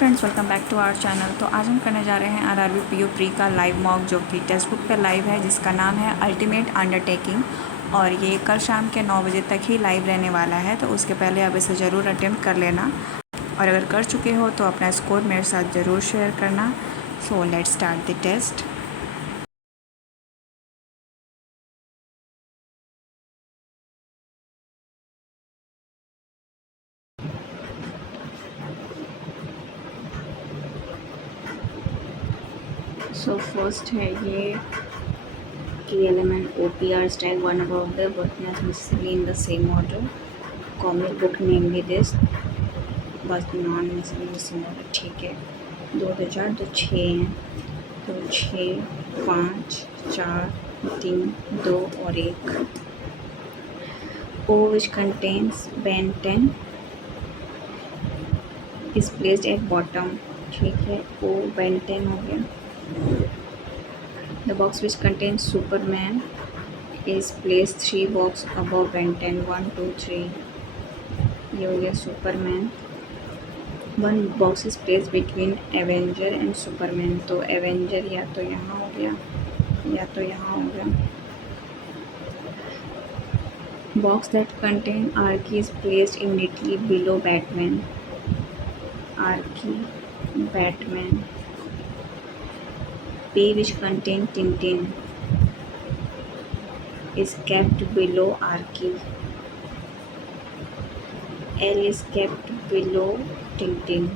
Friends, welcome back to our channel. तो आज हम करने जा रहे हैं आरआरबी पीओ प्री का लाइव मॉक, जो कि टेक्स्ट बुक पे लाइव है, जिसका नाम है अल्टीमेट अंडरटेकिंग। और ये कल शाम के 9 बजे तक ही लाइव रहने वाला है, तो उसके पहले आप इसे ज़रूर अटेम्प्ट कर लेना। और अगर कर चुके हो तो अपना स्कोर मेरे साथ ज़रूर शेयर करना। So let's start the test. So first है ये key element OPR style, one above the but not necessarily in the same order. Comic book namely this, बस नॉन नेसेसरी सेम order। ठीक है, 2 2 4 तो 6 हैं, तो 6 5 4 3 2 और 1। O which contains Ben 10 is placed at bottom। ठीक है, O Ben 10 हो गया। The box which contains Superman is placed 3 box above Ben 10, 1 2 3। ये हो गया Superman. 1 box is placed between Avenger and Superman, तो एवेंजर या तो यहाँ हो गया या तो यहाँ हो गया। Box that contain Archie is placed immediately below Batman। Archie, Batman। P which contain Tintin is kept below Archie। L is kept below Tintin।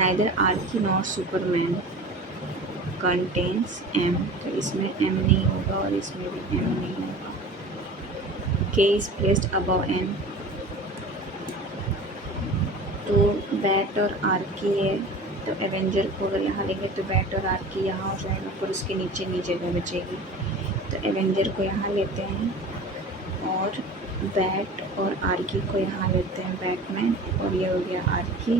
Neither Archie nor Superman contains M, तो इसमें M नहीं होगा और इसमें भी M नहीं होगा। K is placed above M, तो बैट और आर्की है, तो एवेंजर को अगर यहाँ लेंगे तो बैट और आर्की यहाँ हो जाएगा, पर उसके नीचे जगह बचेगी, तो एवेंजर को यहाँ लेते हैं और बैट और आर्की को यहाँ लेते हैं, बैटमैन, और ये हो गया आर्की।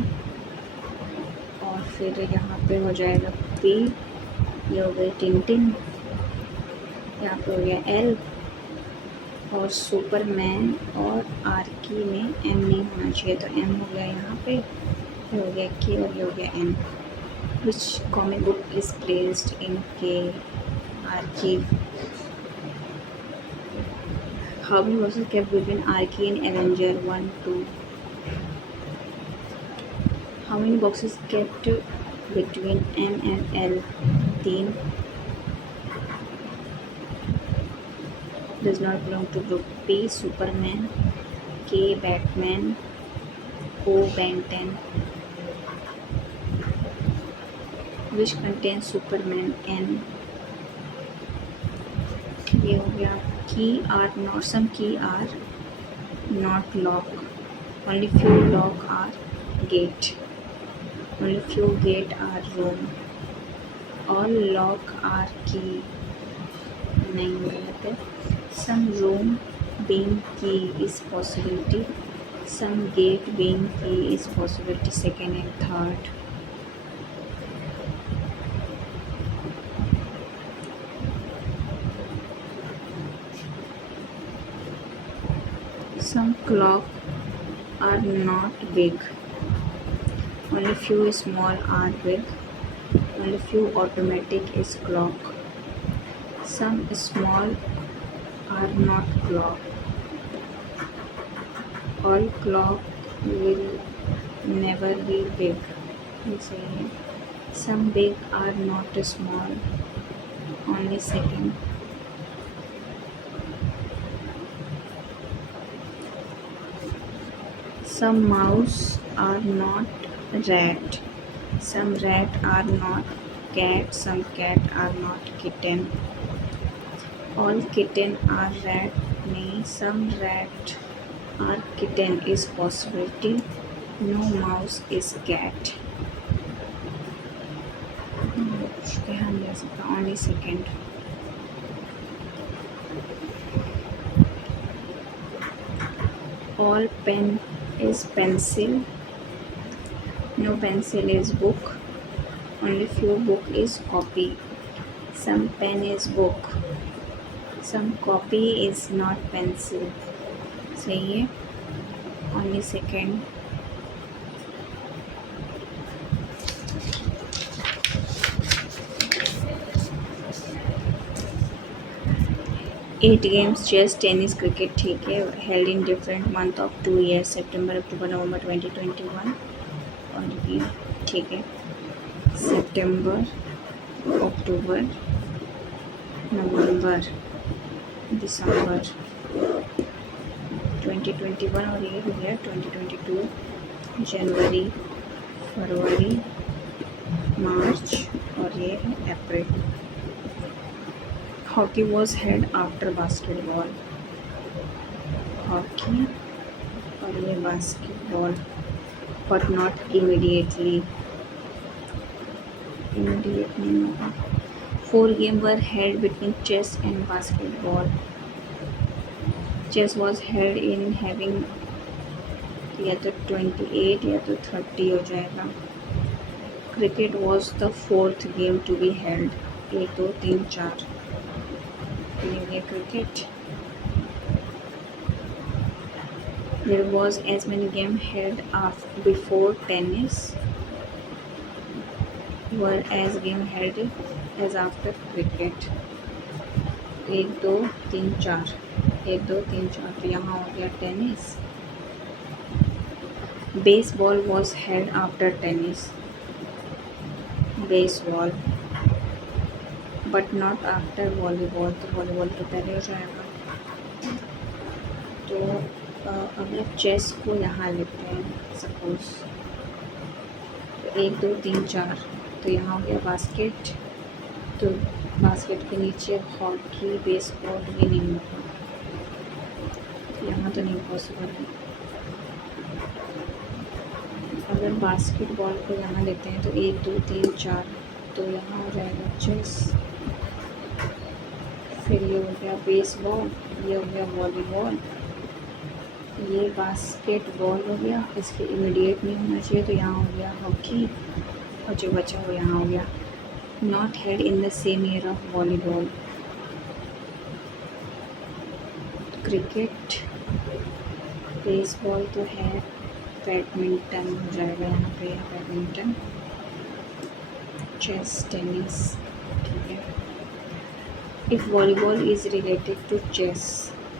और फिर यहाँ पे हो जाएगा पी, ये हो गई टिंटिन, यहाँ पे हो गया एल, और सुपरमैन और आर्की में एम नहीं होना चाहिए, तो एम हो गया यहाँ पे, ये हो गया के और ये हो गया M. Which comic book is placed in K archive. How many boxes kept between Archie and Avenger 1 2। How many boxes kept between M and L 3। does not belong to group P Superman, K Batman, O Ben 10। which contains Superman N। ये हो गया key are not, some key are not lock, only few lock are gate, only few gate are room, all lock are key, नहीं गलत है। some room being key is possibility, some gate being key is possibility, second and third। some clock are not big, only few small are big, only few automatic is clock, some small are not clock, all clock will never be big, ये सही है। some big are not small, only second। some mouse are not rat, some rat are not cat, some cat are not kitten, all kitten are rat नहीं, some rat are kitten is possibility, no mouse is cat। ध्यान दे सकता, only second। all pen is pencil, no pencil is book, only few book is copy, some pen is book, some copy is not pencil, सही है, only second। 8 games chess tennis cricket ठीक है held in different month of 2 years सितंबर अक्टूबर नवंबर 2021 और ये ठीक है सितंबर अक्टूबर नवंबर दिसंबर 2021 और ये हो गया 2022 जनवरी फरवरी मार्च और ये है April hockey was held after basketball hockey और ये basketball but not immediately immediate नहीं होगा 4 games were held between chess and basketball. Chess was held in having या तो 28 या तो 30 हो जाएगा cricket was the 4th game to be held 1 2 3 4 ये cricket there was as many games held before tennis were as game held as after cricket 1 2 3 4 1 2 3 4 तो यहाँ हो गया tennis baseball was held after tennis baseball but not after volleyball तो volleyball तो पहले हो जाएगा तो अगर चेस को यहाँ लेते हैं सपोज तो 1 2 3 4 तो यहाँ हो गया बास्केट तो बास्केट के नीचे हॉकी बेसबॉल ये नहीं होगा यहाँ तो नहीं पॉसिबल है अगर बास्केटबॉल को यहाँ लेते हैं तो 1 2 3 4 तो यहाँ हो जाएगा चेस फिर ये हो गया बेसबॉल ये हो गया वॉलीबॉल ये बास्केटबॉल हो गया इसके इमीडिएट नहीं होना चाहिए तो यहाँ हो गया हॉकी और जो बचा वो यहाँ हो गया not held in the same year of volleyball cricket baseball तो है बैडमिंटन हो जाएगा यहाँ पे बैडमिंटन चेस टेनिस ठीक है if volleyball is related to chess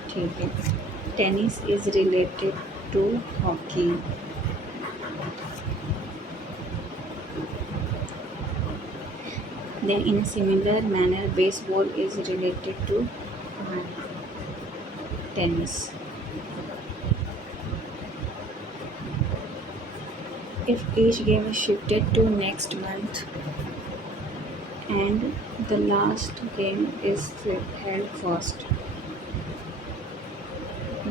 ठीक है tennis is related to hockey then in a similar manner baseball is related to tennis if each game is shifted to next month and the last game is held first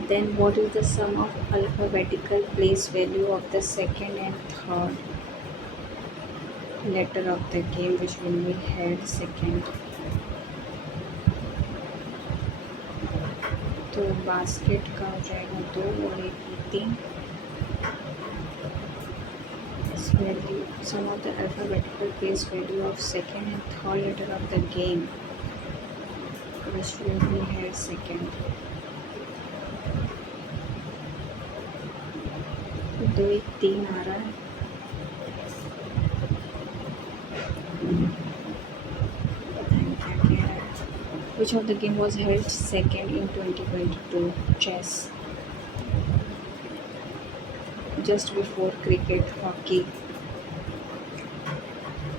then what is the sum of alphabetical place value of the second and third letter of the game which will be held second तो basket का हो जाएगा 2 और 1 3 sum of the alphabetical place value of second and third letter of the game which will be held second 2 1 3 आ रहा है Which of the game was held second in 2022? Chess. Just before cricket, hockey.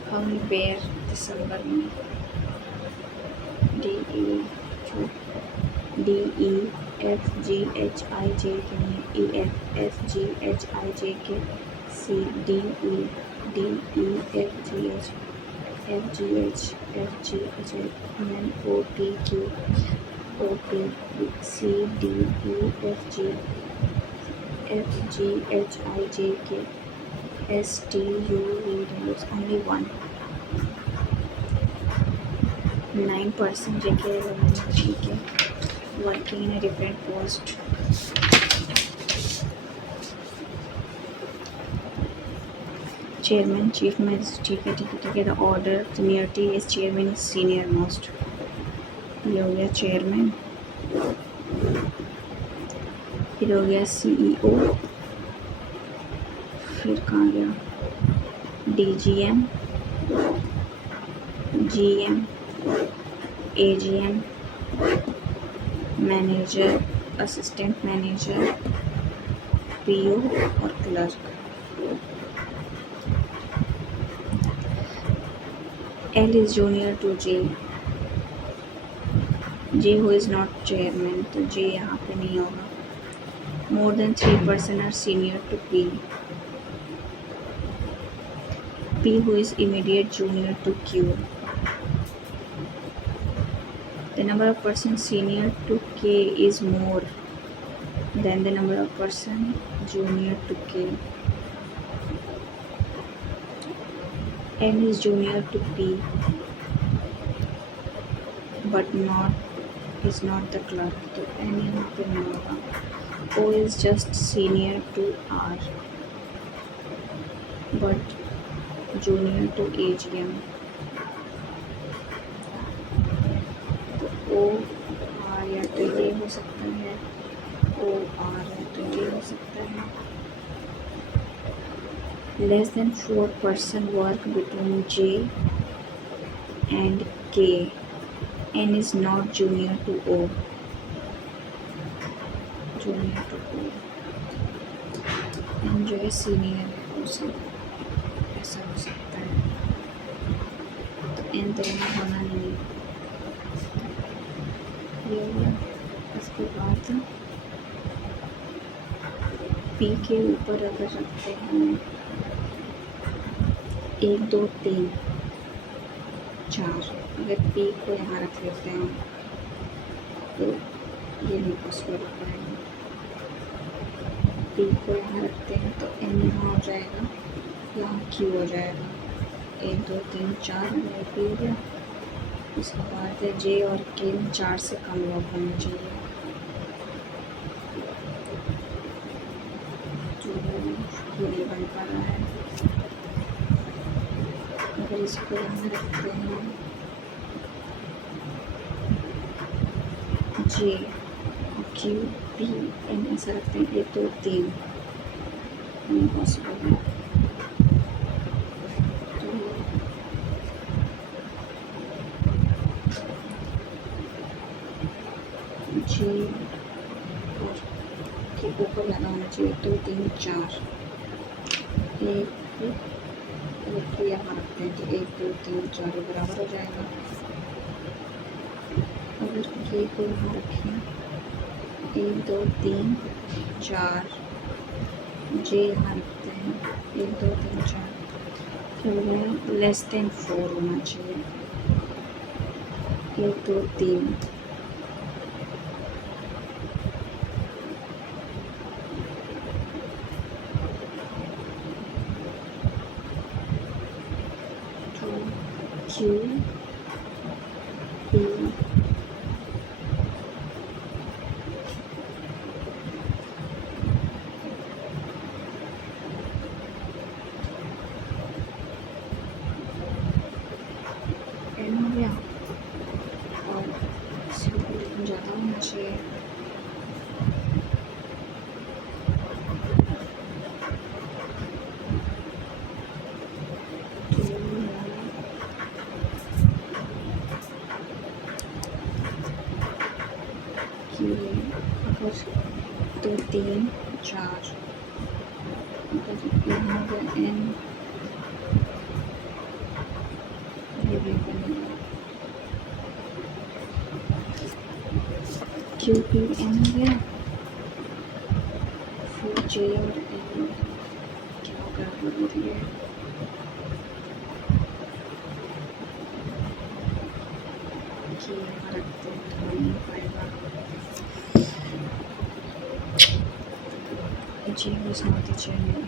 How many pair December में? D E F G H I J K E F G H I J K C D E F G H F G H F G H N O P Q O P C D E F G H I J K S T U V W only one 9% JK ठीक है working in a different post chairman chief magistrate ठीक है the order seniority is chairman is senior most ये हो गया chairman फिर हो गया CEO फिर कहाँ गया DGM GM AGM manager, assistant manager, PO और clerk. L is junior to J, J who is not chairman, तो जे यहाँ पे नहीं होगा। More than 3 person are senior to P, P who is immediate junior to Q. The number of persons senior to K is more than the number of persons junior to K. M is junior to P, but is not the clerk. तो N यहाँ पे नहीं होगा। O is just senior to R, but junior to HM. तो O R या तो ये हो सकता है, O R या तो ये हो सकता है। Less than 4 person work between J and K. N is not junior to O. Junior to O. N जो है सीनियर है, उसे ऐसा हो सकता है। तो N तो यहाँ होना नहीं। ये हो गया। उसके बाद P के ऊपर अगर रखते हैं 1 2 3 4, अगर P को यहाँ रख लेते हैं तो ये नहीं पॉसिबल हो पाएगा। P को यहाँ रखते हैं तो N यहाँ हो जाएगा, यहाँ Q हो जाएगा। 1 2 3 4 मेरा P हो गया। उसके बाद है J और K में 4 से कम लोग होने चाहिए। तो ये नहीं बन पा रहा है। अगर इसको यहाँ रखते हैं J Q P N ऐसा रखते हैं 1 2 3, नहीं पॉसिबल है। J और के ऊपर ज़्यादा होना चाहिए। 2 3 4, एक अगर यहाँ रखते हैं तो 1 2 3 4 बराबर हो जाएगा। अगर K को यहाँ रखें 1 2 3 4, J यहाँ रखते हैं 1 2 3 4, क्या हो गया? लेस देन 4 होना चाहिए। 1 2 3 Q P N हो गया और ज़्यादा होना चाहिए। अगर 2 3 4 अगर यहाँ हो गया N, ये भी बनेगा Q P N हो गया। फिर J और N क्या गड़बड़ हो रही है? कि यहाँ रखते हैं तो नहीं पाएगा। J was not the chairman.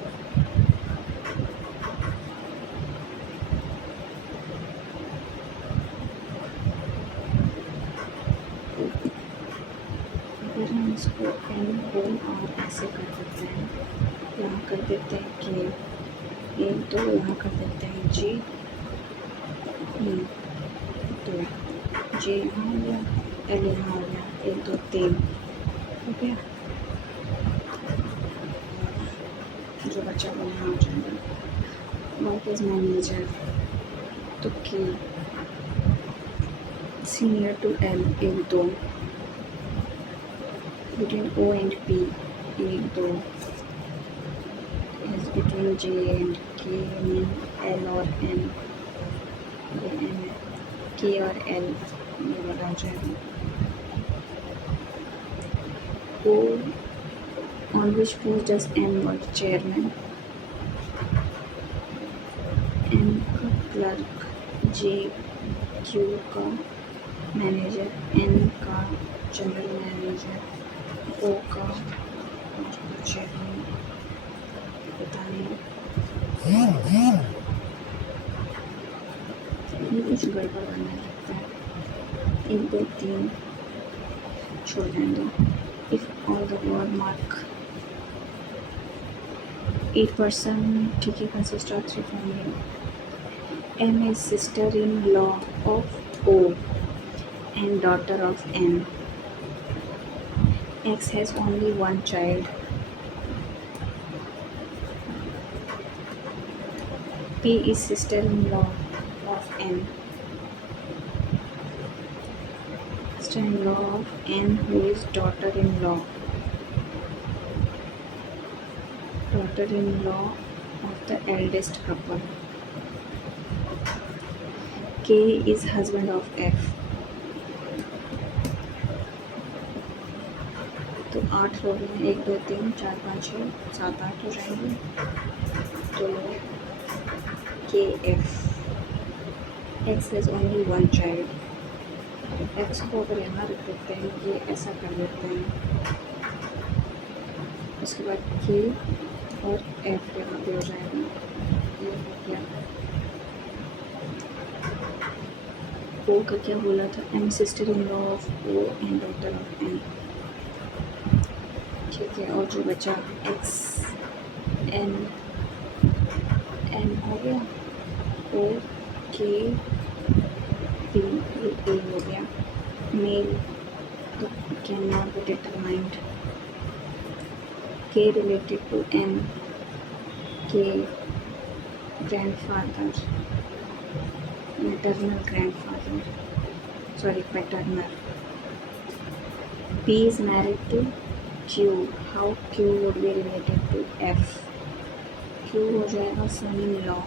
अगर हम इसको N O R ऐसे कर देते हैं, यहाँ कर देते हैं K, 1 2 यहाँ कर देते हैं J, 2 J यहाँ हो गया, L यहाँ हो गया, 1 2 3 हो गया। जो बच्चा वो यहाँ हो जाएगा। वर्क इज मैनेजर तो K senior to L 1 2, between O and P, एक दो, is between J and K, mean L और N, ये M है, K और L ये वाला हो जाएगा। O on which post does M work? Chairman. M का क्लर्क, J Q का मैनेजर, N का जनरल मैनेजर, O का चेयरमैन, पता नहीं ये कुछ गड़बड़ करना लगता है। 1 2 3 छोड़ देंगे। If all the word mark 8% ठीक है, consist of 3 family. M is sister-in-law of O and daughter of N. X has only one child. P is sister-in-law of N. Sister-in-law of N who is daughter-in-law. Daughter-in-law of the eldest couple. K is husband of F. तो 8 लोग हैं, 1 2 3 4 5 6 7 8 हो जाएंगे। तो के F, x has only one child. X को अगर यहाँ रख देते हैं, ये ऐसा कर देते हैं, उसके बाद के और एफ यहाँ पे हो जाएगा। ये हो गया। ओ का क्या बोला था? M sister in law of O and daughter of M. ठीक है, और जो बचा एक्स एन, एन हो गया, ओ के पी, ए हो गया। मेल तो कैन नॉट बी डिटरमाइंड। के रिलेटेड टू एम, के grandfather, maternal grandfather, sorry paternal. P is married to Q. How Q would be related to F? Q हो जाएगा son in law.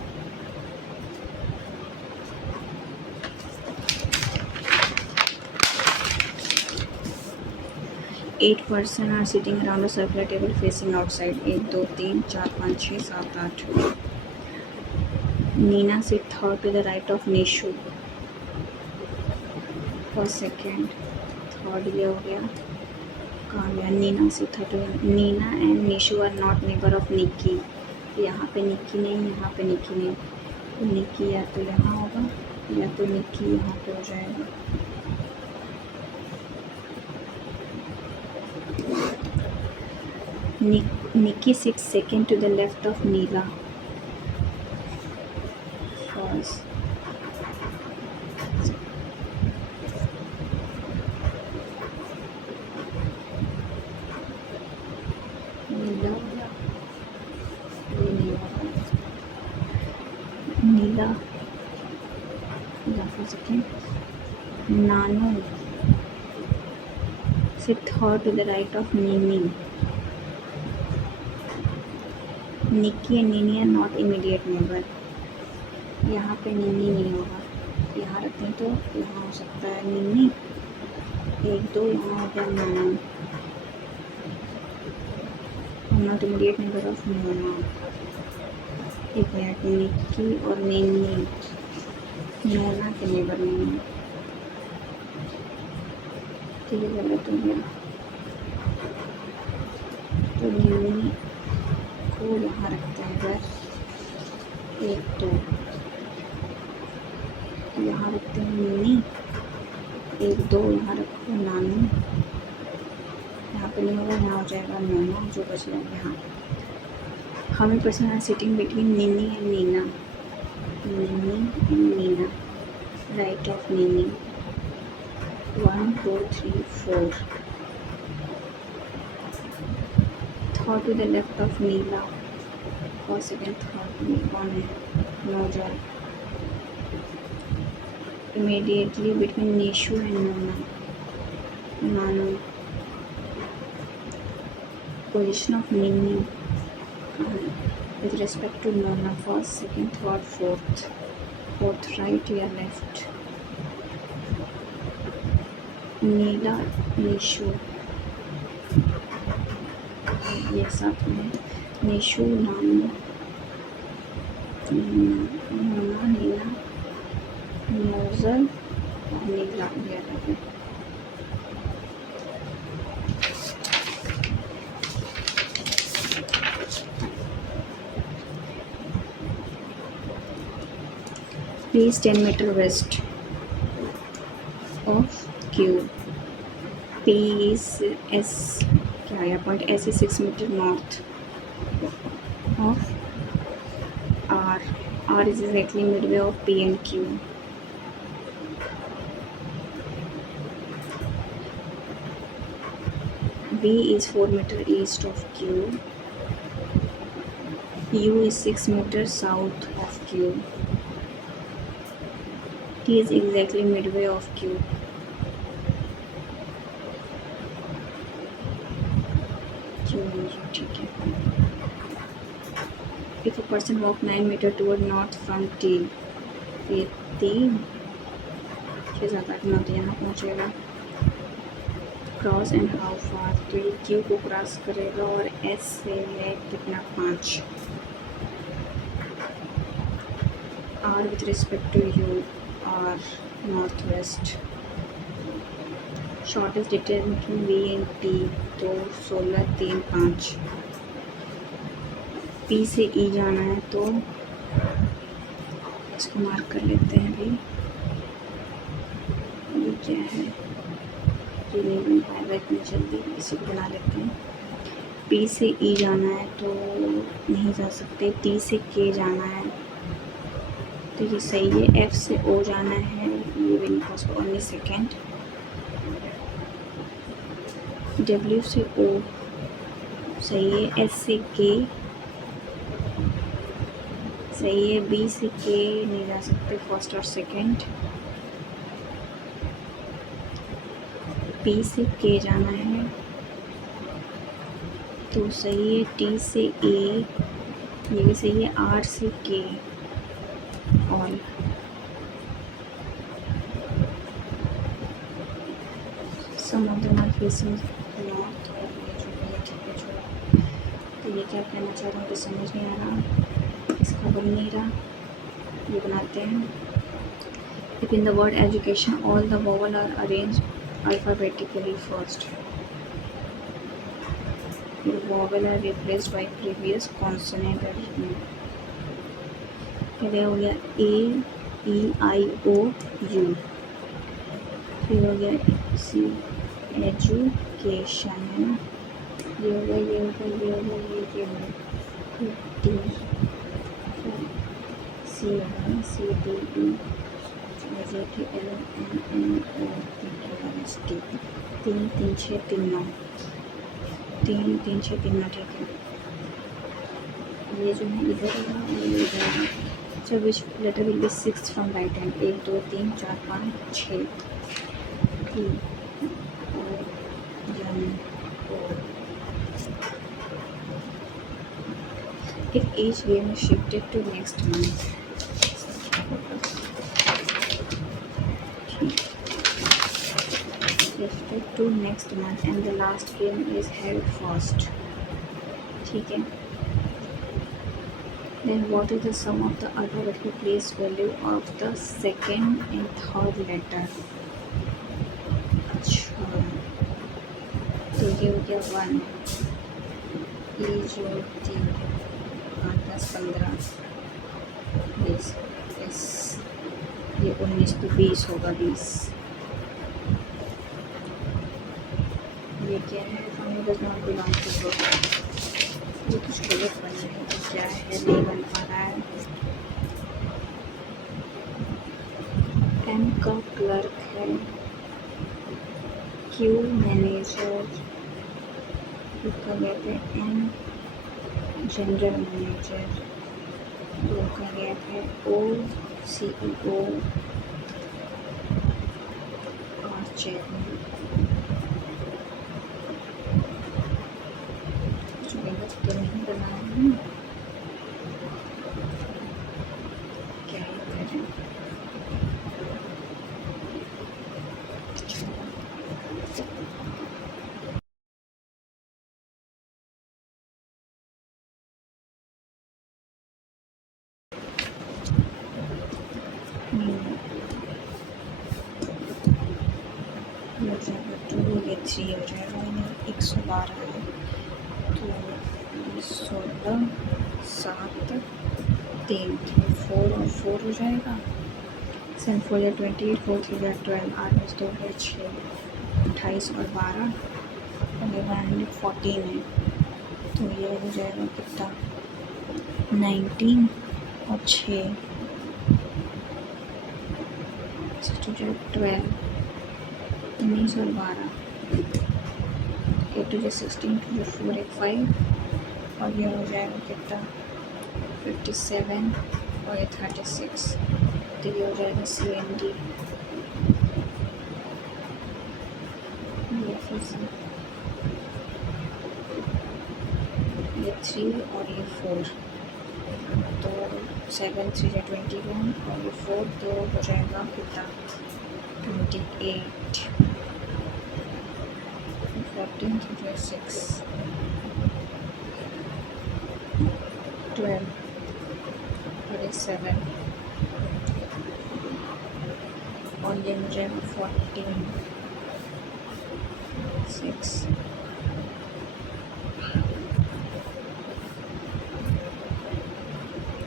Eight person are sitting around a circular table facing outside. 1 2 3 4 5 6 7 8. Nina sit third to the right of Nishu. First second third ये हो गया। कहाँ गया? Neena sit third to Nina and Nishu are not neighbor of Nikki. यहाँ पे निक्की नहीं, यहाँ पे निक्की नहीं, तो निक्की या तो यहाँ होगा या तो निक्की यहाँ पे हो जाएगा। Nikki sits second to the left of Neela. First. नीला ये नहीं होगा। नीला for second. Nanu sit third to the right of Nini. Nikki and Nini are not immediate neighbor. यहाँ पे नीनी नहीं होगा, यहाँ रखें तो यहाँ हो सकता है नीनी। 1 2 यहाँ हो गया Nana. Not immediate neighbour of Nona. 1 minute, Nikki और नीनी नोना के नेबर नहीं है। ठीक है, गलत हो गया। तो नीनी को यहाँ रखते हैं बस। 1 2 यहाँ रखते हैं नीनी। 1 2 यहाँ रखो नानू। यहाँ पे नहीं होगा, यहाँ हो जाएगा नोना जो बच गया यहाँ। How many person are sitting between Nini and Nina? Nini and Nina. Right of Nini. 1 2 3 4. Third to the left of Neela. First second third कौन है? नौजवान। Immediately between Nishu and Nona. Nanu. Position of meaning with respect to Nona, first second third fourth right या left. Neela Nishu, ये साथ में निशु नाम नोना नीला nozzle और नीला ये अलग है। P is 10 meter west of Q. P is S, क्या आया point S is 6 meter north of R. R is exactly midway of P and Q. B is 4 meter east of Q. U is 6 meters south of Q. T is exactly midway of Q. ठीक है। If a person walk 9 meter toward north from T, ये T 6-7-8 9 यहाँ पहुँचेगा। Cross and how far, तो ये Q को cross करेगा और S से है कितना 5। R with respect to U, R northwest। Shortest distance between V and T, तो 16 3 5। P से E जाना है तो इसको मार्क कर लेते हैं अभी। ये क्या है, ये नहीं बन पाएगा इतनी जल्दी, इसी को बना लेते हैं। P से E जाना है तो नहीं जा सकते। T से K जाना है तो ये सही है। F से O जाना है, ये भी नहीं पॉसिबल, ओनली सेकेंड। W से O सही है। S से K सही है। B से K नहीं जा सकते, फर्स्ट और सेकेंड। P से K जाना है तो सही है। T से A ये भी सही है। R से K all. Some of them are facing north, और ये जो है ठीक है जो, तो ये क्या कहना चाह रहा हूँ तो समझ नहीं आ रहा, इसका बन नहीं रहा, ये बनाते हैं। If in the word education all the vowel are arranged alphabetically first, फिर vowel are replaced by previous consonant में। पहले हो गया A E I O U, फिर हो गया C एजुकेशन है ना, ये होगा ये होगा ये होगा ये होगा, फिर D C होगा ना, C D E J K L M N O P Q R S T। 3 3 6 3 9, 3 3 6 3 9 ठीक है। ये जो है इधर होगा और ये इधर होगा। So which letter will be sixth from right hand? 1 2 3 4 5 6 T O N O। If each game is shifted to next month, shifted to next month and the last game is held first, ठीक है। Then what is the sum of the alphabetically placed value of the second and third letter? अच्छा, तो ये हो गया 1 E जो 3 8 10 15 20 S, ये 19 तो 20 होगा 20। ये क्या है, family does not belong to group, ये कुछ गलत बन रहा है तो क्या है, नहीं बन पा रहा है। M का क्लर्क है, Q मैनेजर, का गैप है M जनरल मैनेजर, 2 का गैप है O CEO और चेयरमैन। 3 हो जाएगा, 112 है तो 16 7 3 4 और 4 हो जाएगा। 7 4 या 28, 4 3 या 12, 8 में 2 है 6, 28 और 12 114 है तो ये हो जाएगा कितना 19 और 6 12 19 और 12 8 2 16 2 4 5 और ये हो जाएगा कितना 57 और ये 36 तो ये हो जाएगा CND। ये फिर से ये 3 और ये 4 तो 7 3 या 21 और ये 4 तो हो जाएगा कितना 28 14 3 6 12 और ये 7 और ये हो जाएगा 14 6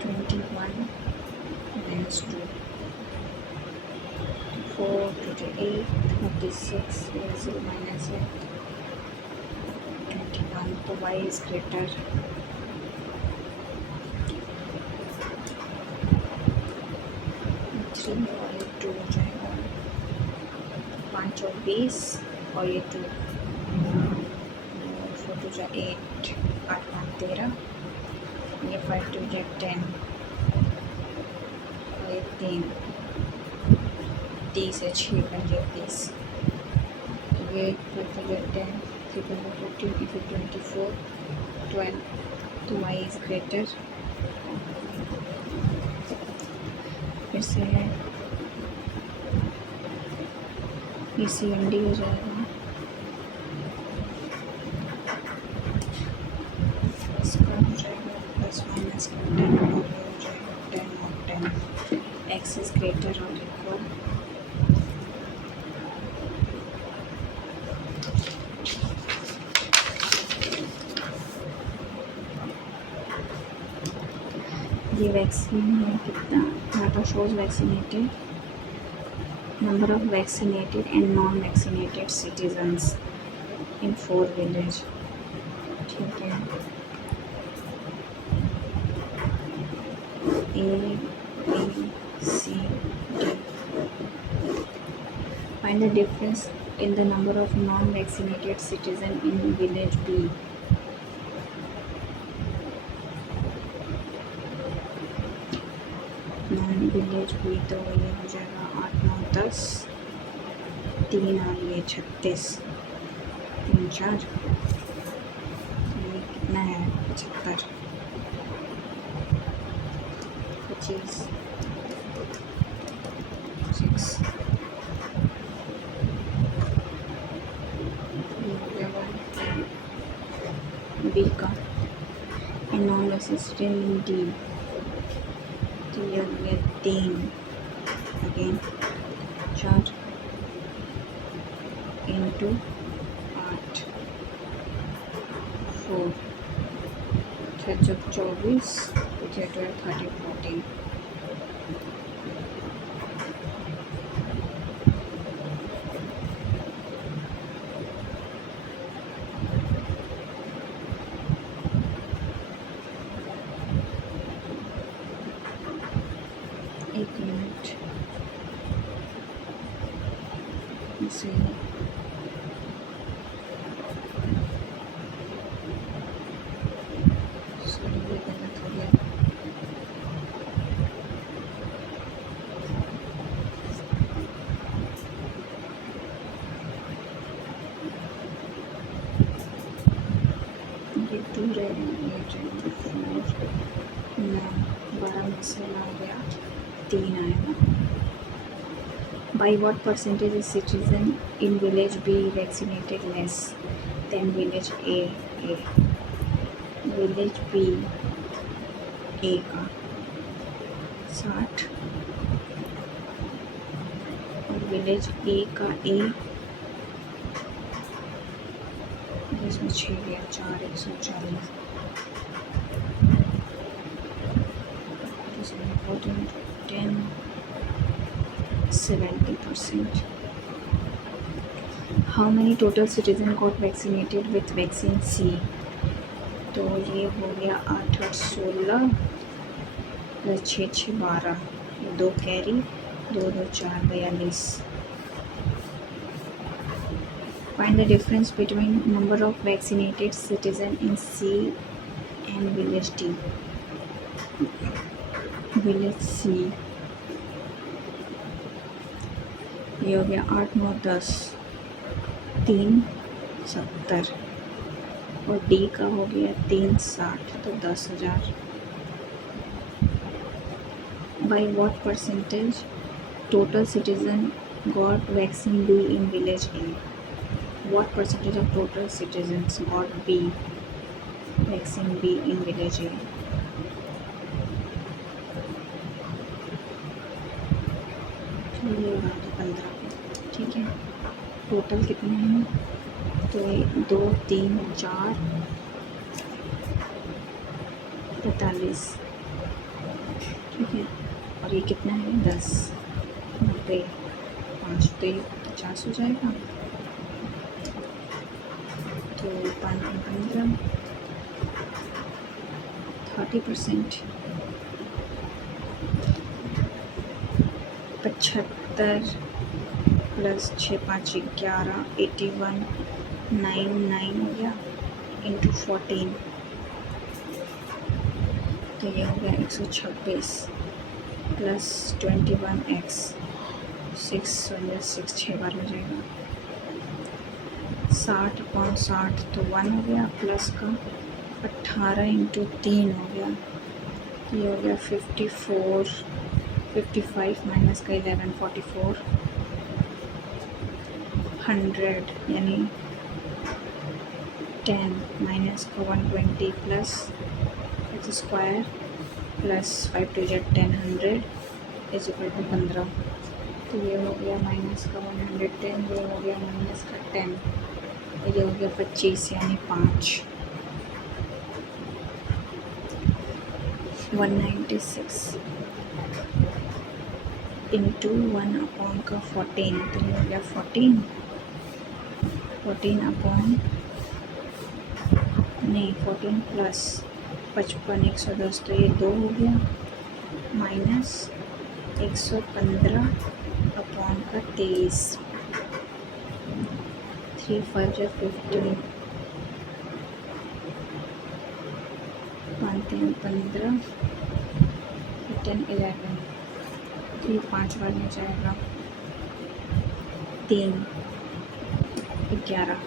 21 minus 2 4 28 36 0 minus 21 तो y is greater 3 और ये 2 हो जाएगा 5 और 20 और ये 2 4 2 जा 8 8 5 13 ये 5 2 जा 10 और ये 3 30 है 6 5 30 ये 5 2 जा 10 3 5 15 24 12 तो y is greater फिर से है ये CND हो जाएगा इसका हो जाएगा प्लस माइनस का 10 और ये हो जाएगा 10 और 10 x is greater or equal ये वैक्सीन है कितना data shows vaccinated number of vaccinated and non-vaccinated citizens in 4 villages। ठीक है A B C D find the difference in the number of non-vaccinated citizens in village B। Village B तो ये हो जाएगा 8 9 10 3 और ये 36 3 4 ये कितना है 75 25 6 B का नॉन वैक्सीनेटेड D तो ये हो गया 3 अगेन 4 इंटू 8 4 24 12 13 14 एक मिनट इसे सॉरी ये गलत हो गया ये 2 रहेगा ये 4 9 12 में से ना हो गया 3 आएगा। By what percentage is citizen in village B vaccinated less than village A? Village B A का 60 और village A का A इसमें 6 गया, 4 140, इसमें 14 10 70%. How many total citizen got vaccinated with vaccine C? तो ये हो गया 8 8 16 plus 6 6 12, 2 carry, 2 2 4 42. Find the difference between number of vaccinated citizen in C and village D. Village C ये हो गया 8 9 10 3 70 और डी का हो गया 3 60 तो 10,000. By what percentage total citizen got vaccine B in village A? What percentage of total citizens got B vaccine B in village A? ये होगा तो 15. ठीक है, टोटल कितने हैं? तो 2 3 4 45. ठीक है, और ये कितना है? 10 90 5 तो ये 50 हो जाएगा. तो 5 15 30%. 75 प्लस 6 5 11 81 9 9 हो गया इंटू 14, तो ये हो गया 126 प्लस 21x 6 6 6 बार हो जाएगा. 60/60 तो 1 हो गया, प्लस का 18 इंटू 3 हो गया, ये हो गया 54 55 माइनस का 11 44 100 यानी 10 माइनस का 120 plus X square plus 5 to Z 10 100 is equal to 15. तो ये हो गया माइनस का 110, ये हो गया माइनस का 10, ये हो गया 25 यानी 5. 196 इंटू 1/14, तो ये हो गया 14 प्लस 55 110, तो ये 2 हो गया माइनस 115/23. 3 5 15 5 3 15 10 11, तो ये 5 बार में जाएगा 3 11.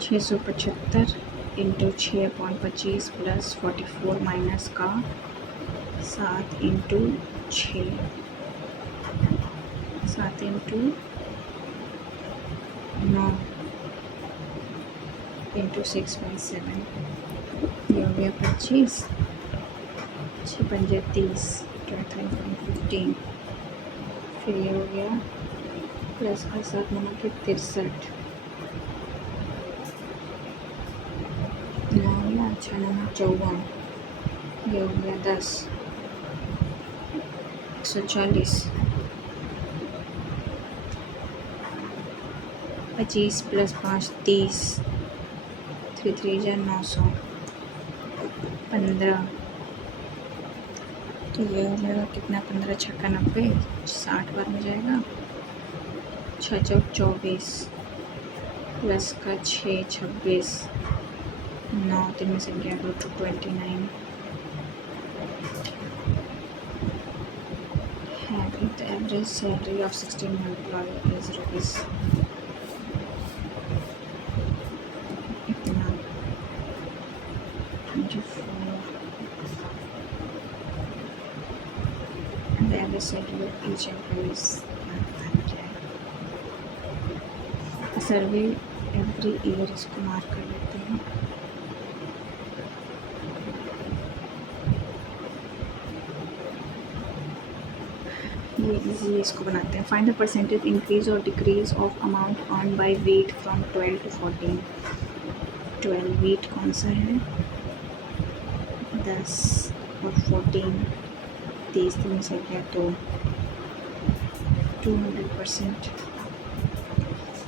छः 675 इंटू 6/25 प्लस 44 माइनस का 7 इंटू 6 7 इंटू 9 इंटू 6/7, ये हो गया 25. 6 5 30 15, फिर ये हो गया प्लस का 7 9 के 63, 9 हो गया 6 9 54, ये हो गया 10 140. 25 प्लस 5 30, 3 3 900 15, तो ये हो जाएगा कितना 15 छक्का 90 60 बार में जाएगा. 6 चौक 24 प्लस का 6 26 9 3 में से गया 2 to 29. Having the average salary of 16 employee is rupees इतना 24. And the average salary of each employee is survey every year इसको मार्क कर लेते हैं. ये इजी इसको बनाते हैं. फाइंड द परसेंटेज इंक्रीज और decrease of amount earn by wheat from 12 to 14. 12 wheat कौन सा है, 10 और 14 30 में से क्या, तो 200%.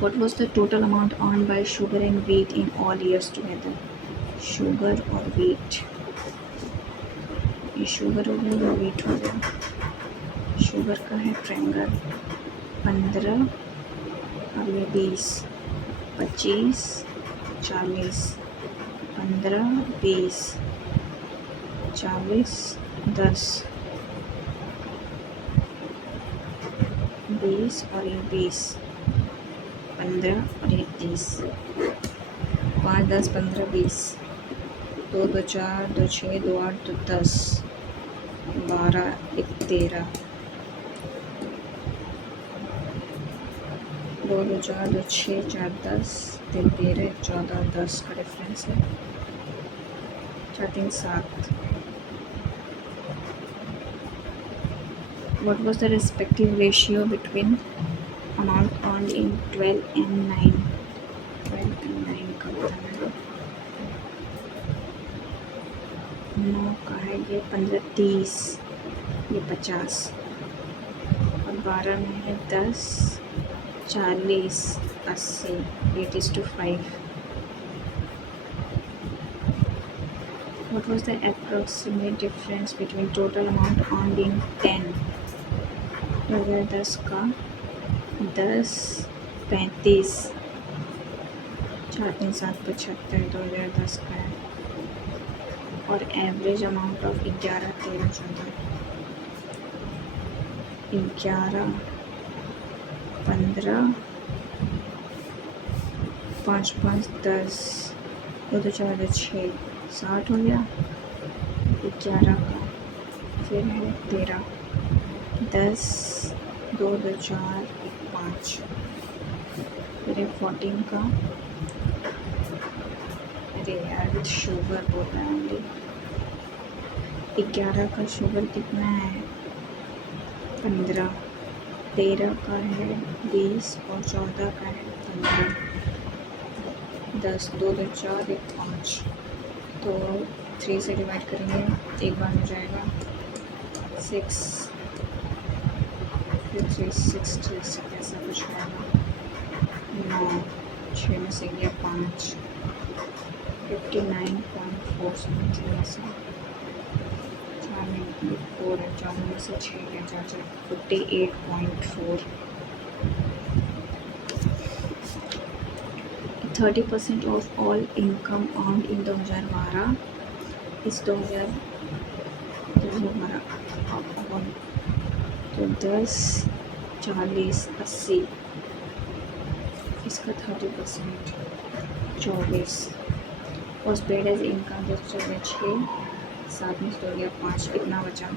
What was the total amount earned by sugar and wheat in all years together? Sugar और wheat, ये शुगर हो गया, ये wheat हो गया. शुगर का है ट्रायंगल 15 और ये 20, 25, 40, 15, 20, 40, 10, 20 और ये 20, 15 और ये 30, 5, 10, 15, 20, 2, 2, 4, 2, 6, 2, 8, 2, 10, 12, 1, 13, 2, 2, 4, 2, 6, 4, 10, 3, 13, 14, 10 का डिफरेंस है, 4, 3, 7. What was the respective ratio between amount earned in 12 and 9? 12 and 9 का बताना है. 9 का है ये 15, 30, ये 50 और 12 में है 10, 40, 80, 8:5. What was the approximate difference between total amount earned in 10? 2010 का 10, 35, 4, 3, 7, 75, 2010 का है. और एवरेज अमाउंट ऑफ 11, 13, 14, 11, 15, 5, 5, 10, 2, 2, 4, 2, 6, 60 हो गया. 11 का फिर है 13, 10, 2, 2, 4, 1, 5, फिर है 14 का. अरे यार विथ शुगर बोल रहा है ओनली. 11 का शुगर कितना है, 15, 13 का है 20 और 14 का है 15, 10, 2, 2, 4, 1, 5, तो 3 से डिवाइड करेंगे एक बार हो जाएगा 6, फिर 3, 6, 3 से कैसा कुछ आएगा 9, 6 में से गया 5, 59.4 समथिंग ऐसा. 4 में 4 है, 4 में से 6 गया 4, 58.4. 30% ऑफ ऑल इनकम अर्नड इन 2012 इस 2012 तो 10, 40, 80, इसका 30% 24. वॉज पेड एज इनकम 6, 7 में से 2 गया 5, कितना बचा.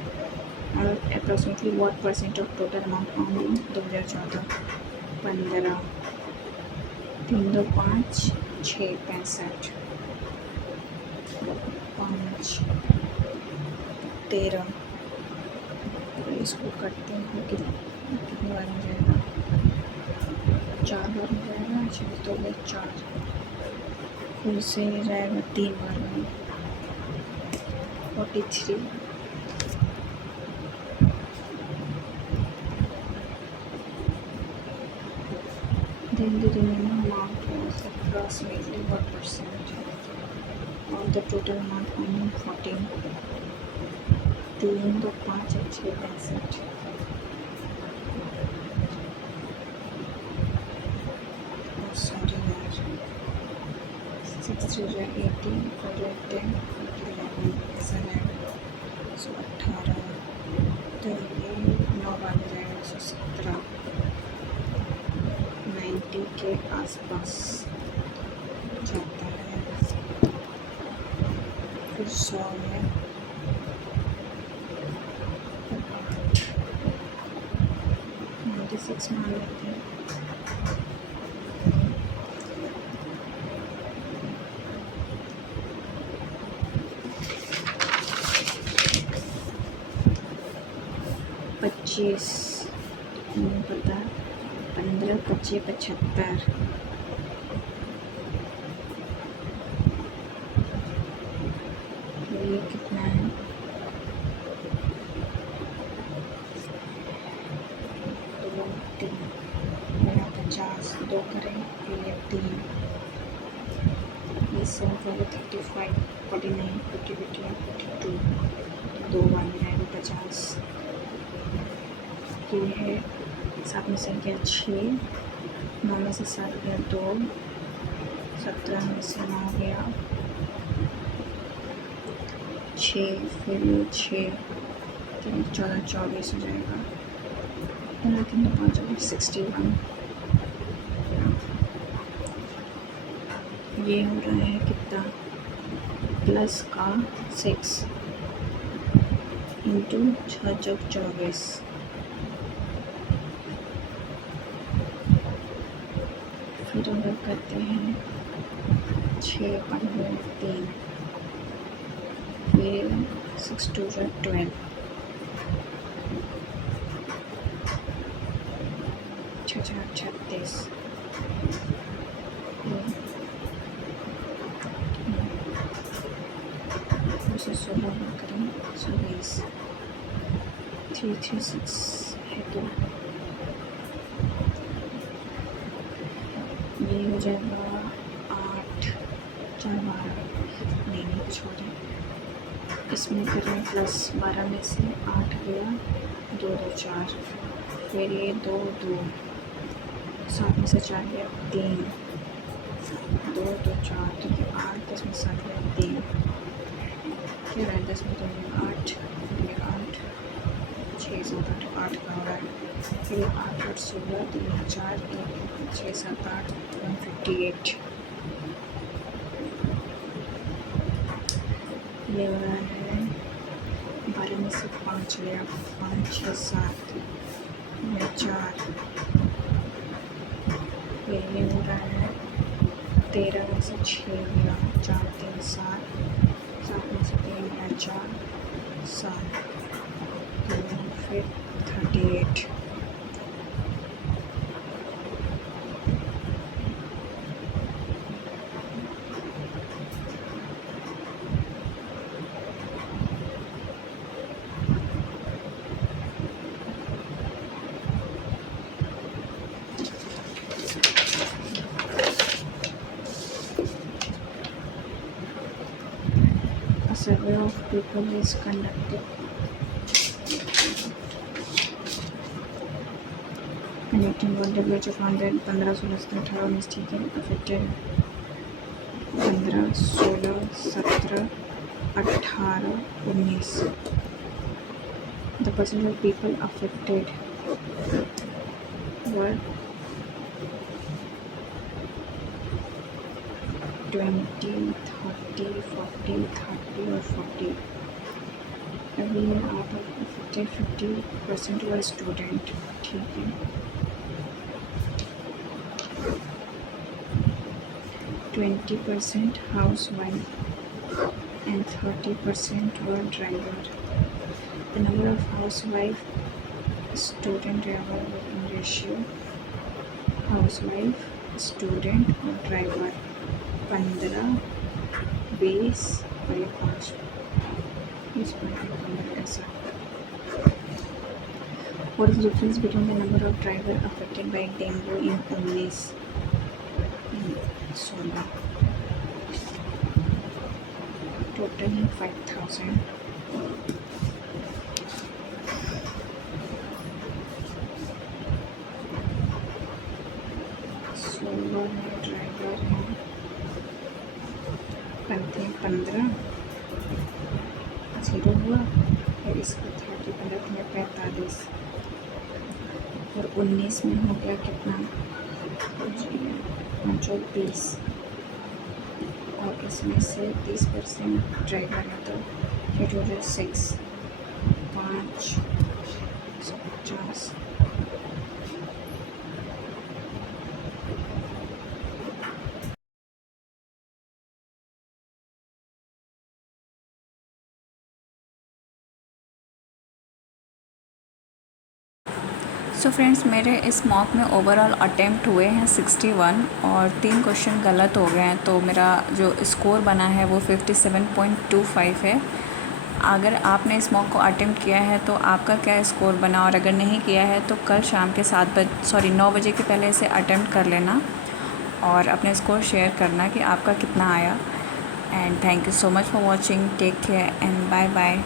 और approximately what percent of total amount earned इन 2014? 15, 3, 2, 5, 6, 65, 5, 13. तो इसको करते हैं कितनी बार हो जाएगा, 4 बार हो जाएगा. 6 तो 4, फिर से हो जाएगा 3 बार में 43. Then the remaining amount was approximately what percent of the total amount earned in 14? 3, 2, 5, 6, 65. Sorry यार, 6, 3, 18, 4, 10, 11 ऐसा रहेगा. 18, तो ये 9 बार हो जाएगा 117, 90 के आसपास जाता है. फिर 100 में 96 मान लेते हैं. $25 नहीं पता। 15 25 75। तो ये कितना है? 2 3 मेरा 50 2 करें फिर ये 3 ये 7 वाले 35 49 50 51 52 2 1 रहेगा 50। ये है 7 में से गया 6, 9 में से 7 गया 2, 17 में से 9 गया 6, फिर 6 3 14 24 हो जाएगा। 3 5 61। ये हो रहा है कितना? प्लस का 6 इंटू 6 चौक 24। फिर अगर करते हैं 6 15 3 फिर 6 2 12 6 4 36 उसे 16 में करें 120 3 3 6 है तो ये हो जाएगा 8 4 12 नहीं छोड़े इसमें करें प्लस 12 में से 8 गया 2 2 4 फिर ये 2 2 7 में से 4 गया 3 2 2 4 तो ये 8 10 में 7 गया 3 फिर है 10 में 2 8 फिर ये 8 6 7 8 8 का हो रहा है फिर 8 8 16 3 4 1 6 7 8 158। ये हो रहा है 12 में से 5 गया 5 6 7 या 4 ये हो रहा है 13 में से 6 गया 4 3 7 7 में से 3 गया 4 7 फिर 38। A survey of people is conducted connecting one WH of 100 15 16 17 18 19 ठीक है affected 15 16 17 18 19 the percentage of people affected were 20 30 40 30 और 40 every year out of affected 50% were student ठीक है 20% housewife and 30% were driver. The number of housewife student driver in ratio housewife student और driver 15 20 और ये 5 इस पर ऐसा। What is the difference between the number of driver affected by dengue in 19 16 total है 5000 16 है ड्राइवर है बनते हैं 15 0 हुआ और इसका 30 15 में 45 और 19 में हो गया कितना 20 और इसमें से 30% ड्राइवर है तो फिर हो जाए 6 5 50। सो फ्रेंड्स, मेरे इस मॉक में ओवरऑल अटेम्प्ट हुए हैं 61 और 3 क्वेश्चन गलत हो गए हैं, तो मेरा जो स्कोर बना है वो 57.25 है। अगर आपने इस मॉक को अटेम्प्ट किया है तो आपका क्या स्कोर बना, और अगर नहीं किया है तो कल शाम के 9 बजे के पहले इसे अटेम्प्ट कर लेना और अपने स्कोर शेयर करना कि आपका कितना आया। And thank you so much for watching. Take care and bye bye.